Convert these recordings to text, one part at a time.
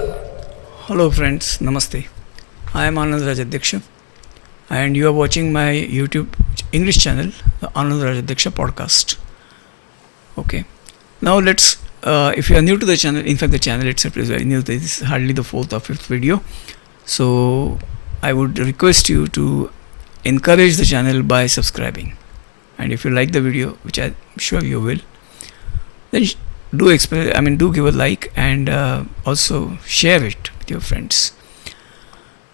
Hello friends, Namaste. I am Anand Rajadhyaksha and you are watching my YouTube English channel, the Anand Rajadhyaksha podcast. Okay. Now if you are new to the channel, in fact the channel itself is very new, this is hardly the fourth or fifth video. So I would request you to encourage the channel by subscribing. And if you like the video, which I'm sure you will, then do give a like and also share it with your friends.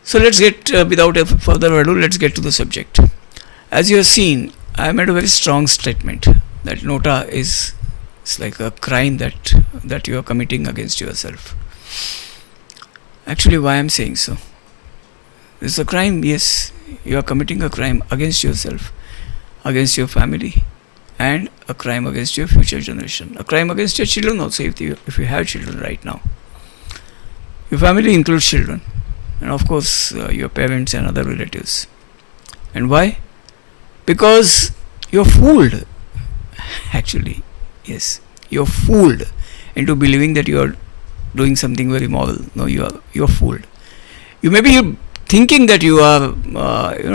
So let's get without further ado, let's get to the subject. As you have seen, I made a very strong statement that NOTA is like a crime that you are committing against yourself. Actually, why I'm saying so? It's a crime. Yes, you are committing a crime against yourself, against your family, and a crime against your future generation, a crime against your children also if you have children right now. Your family includes children and of course your parents and other relatives. And why? Because you're fooled. Actually, yes, you're fooled into believing that you are doing something very moral. No, you're fooled. You may be thinking that you are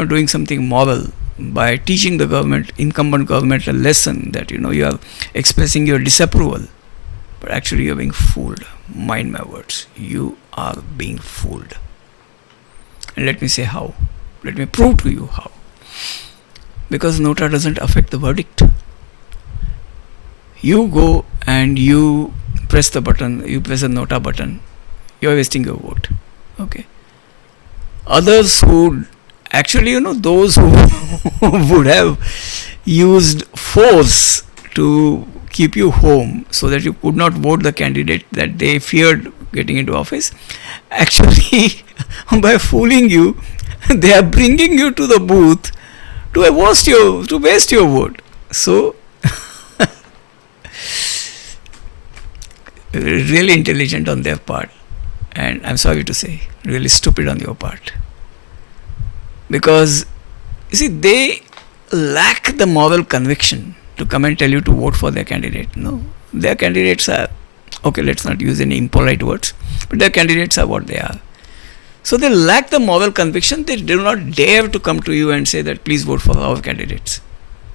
doing something moral by teaching the incumbent government a lesson that you are expressing your disapproval, but actually you're being fooled. Mind my words, you are being fooled. And let me say how. Let me prove to you how. Because NOTA doesn't affect the verdict. You go and you press the button, you press the NOTA button, you're wasting your vote. Okay. Others who actually, those who would have used force to keep you home so that you could not vote the candidate that they feared getting into office, actually, by fooling you, they are bringing you to the booth to waste your vote. So, really intelligent on their part, and I'm sorry to say, really stupid on your part. Because, you see, they lack the moral conviction to come and tell you to vote for their candidate. No, their candidates are, okay, let's not use any impolite words, but their candidates are what they are. So they lack the moral conviction. They do not dare to come to you and say that please vote for our candidates.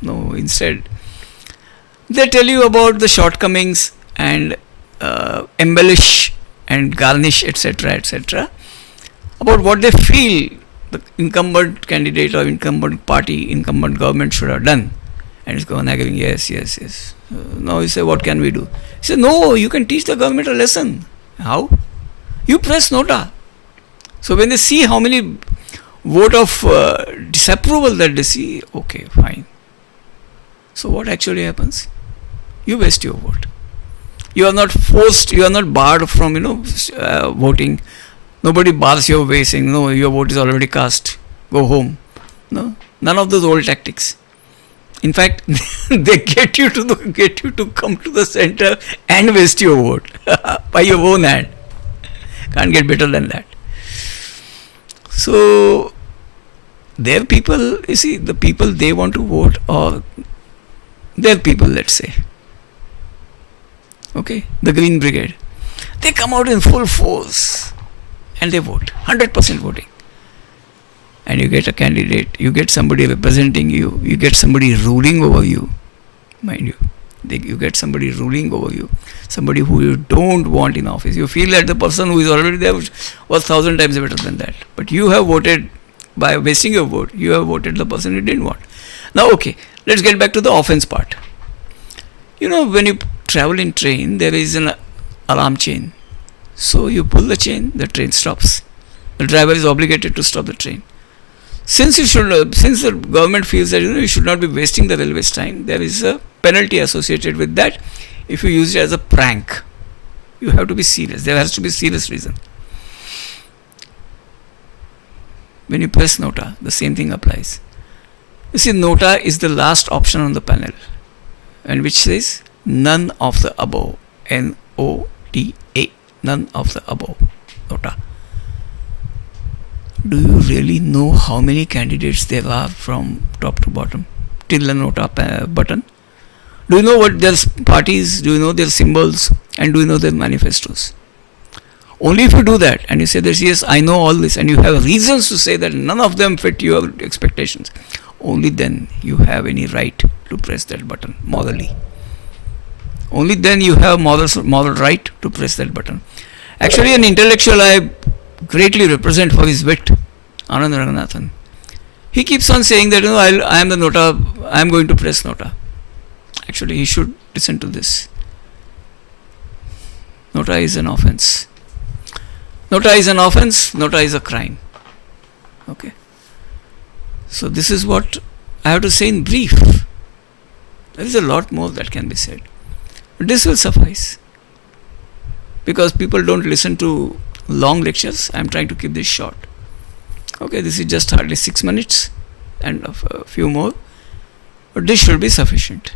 No, instead, they tell you about the shortcomings and embellish and garnish, etc., about what they feel the incumbent candidate or incumbent party, incumbent government should have done. And it's going agreeing, yes. Now you say, what can we do? You say, no, you can teach the government a lesson. How? You press NOTA. So when they see how many vote of disapproval that they see, okay, fine. So what actually happens? You waste your vote. You are not forced, you are not barred from, voting. Nobody bars your way saying, no, your vote is already cast, go home. No, none of those old tactics. In fact, they get you to come to the center and waste your vote by your own hand. Can't get better than that. So, their people, you see, the people they want to vote, or their people, let's say, okay, the Green Brigade, they come out in full force and they vote, 100% voting. And you get a candidate, you get somebody representing you, you get somebody ruling over you, mind you. You get somebody ruling over you, somebody who you don't want in office. You feel that the person who is already there was 1,000 times better than that. But you have voted, by wasting your vote, you have voted the person you didn't want. Now, okay, let's get back to the offense part. When you travel in train, there is an alarm chain. So you pull the chain, the train stops. The driver is obligated to stop the train. Since the government feels that you should not be wasting the railway's time, there is a penalty associated with that. If you use it as a prank, you have to be serious. There has to be serious reason. When you press NOTA, the same thing applies. You see, NOTA is the last option on the panel, and which says none of the above. NOTA. None of the above. NOTA. Do you really know how many candidates there are from top to bottom till the NOTA button? Do you know what their parties, do you know their symbols, and do you know their manifestos? Only if you do that and you say that yes, I know all this, and you have reasons to say that none of them fit your expectations, only then you have any right to press that button morally. Only then you have moral right to press that button. Actually, an intellectual I greatly represent for his wit, Anand Ranganathan. He keeps on saying that, I am the NOTA, I am going to press NOTA. Actually, he should listen to this. NOTA is an offense. NOTA is an offense, NOTA is a crime. Okay. So this is what I have to say in brief. There is a lot more that can be said. But this will suffice. Because people don't listen to long lectures, I am trying to keep this short. Okay, this is just hardly 6 minutes and a few more. But this should be sufficient.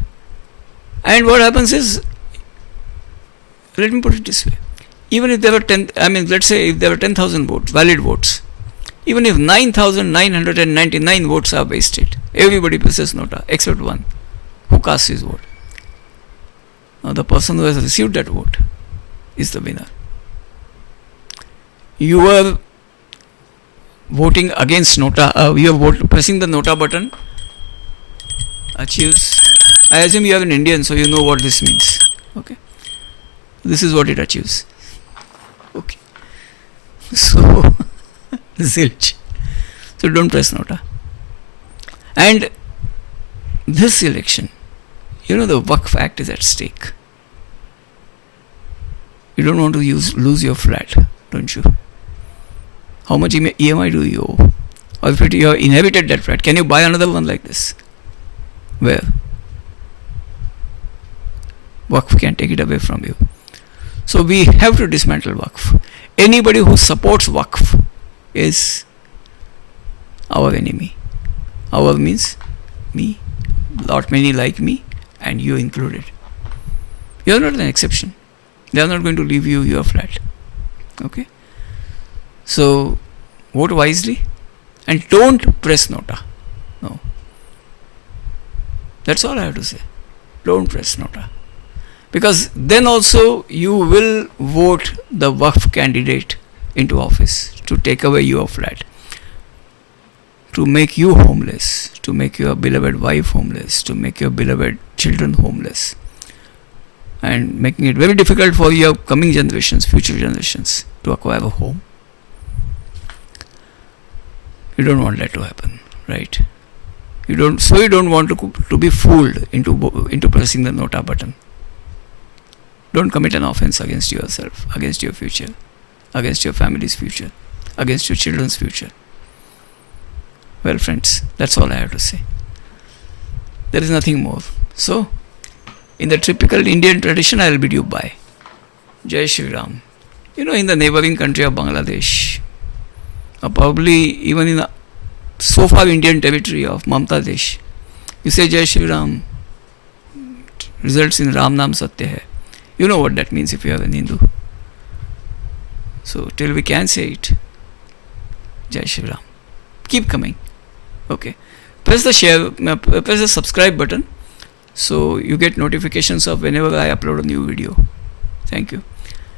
And what happens is, let me put it this way. Even if there were let's say if there were 10,000 votes, valid votes, even if 9,999 votes are wasted, everybody presses NOTA except one who casts his vote. Now the person who has received that vote is the winner. You are voting against NOTA, you are pressing the NOTA button, achieves, I assume you are an Indian, so you know what this means. Okay. This is what it achieves. Okay. So, zilch. So don't press NOTA. And this election, the Waqf Act is at stake. You don't want to lose your flat, don't you? How much EMI do you owe? Or if you have inherited that flat, can you buy another one like this? Where? Waqf can take it away from you. So we have to dismantle Waqf. Anybody who supports Waqf is our enemy. Our means me, lot many like me, and you included. You are not an exception. They are not going to leave you your flat. Okay? So vote wisely and don't press NOTA. No. That's all I have to say. Don't press NOTA. Because then also you will vote the Waqf candidate into office to take away your flat, to make you homeless, to make your beloved wife homeless, to make your beloved children homeless, and making it very difficult for your coming generations, future generations, to acquire a home. You don't want that to happen, right? You don't want to be fooled into pressing the NOTA button. Don't commit an offense against yourself, against your future, against your family's future, against your children's future. Well, friends, that's all I have to say. There is nothing more. So, in the typical Indian tradition, I will bid you bye. Jai Shri Ram. In the neighboring country of Bangladesh, or probably even in the so far Indian territory of Mamta Desh, you say Jai Shri Ram, results in Ram Nam Satya Hai. You know what that means if you are an Hindu. So till we can say it, Jai Shri Ram. Keep coming. Okay. Press the subscribe button so you get notifications of whenever I upload a new video. Thank you.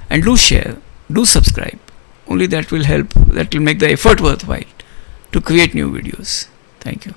And do share, do subscribe. Only that will help, that will make the effort worthwhile to create new videos. Thank you.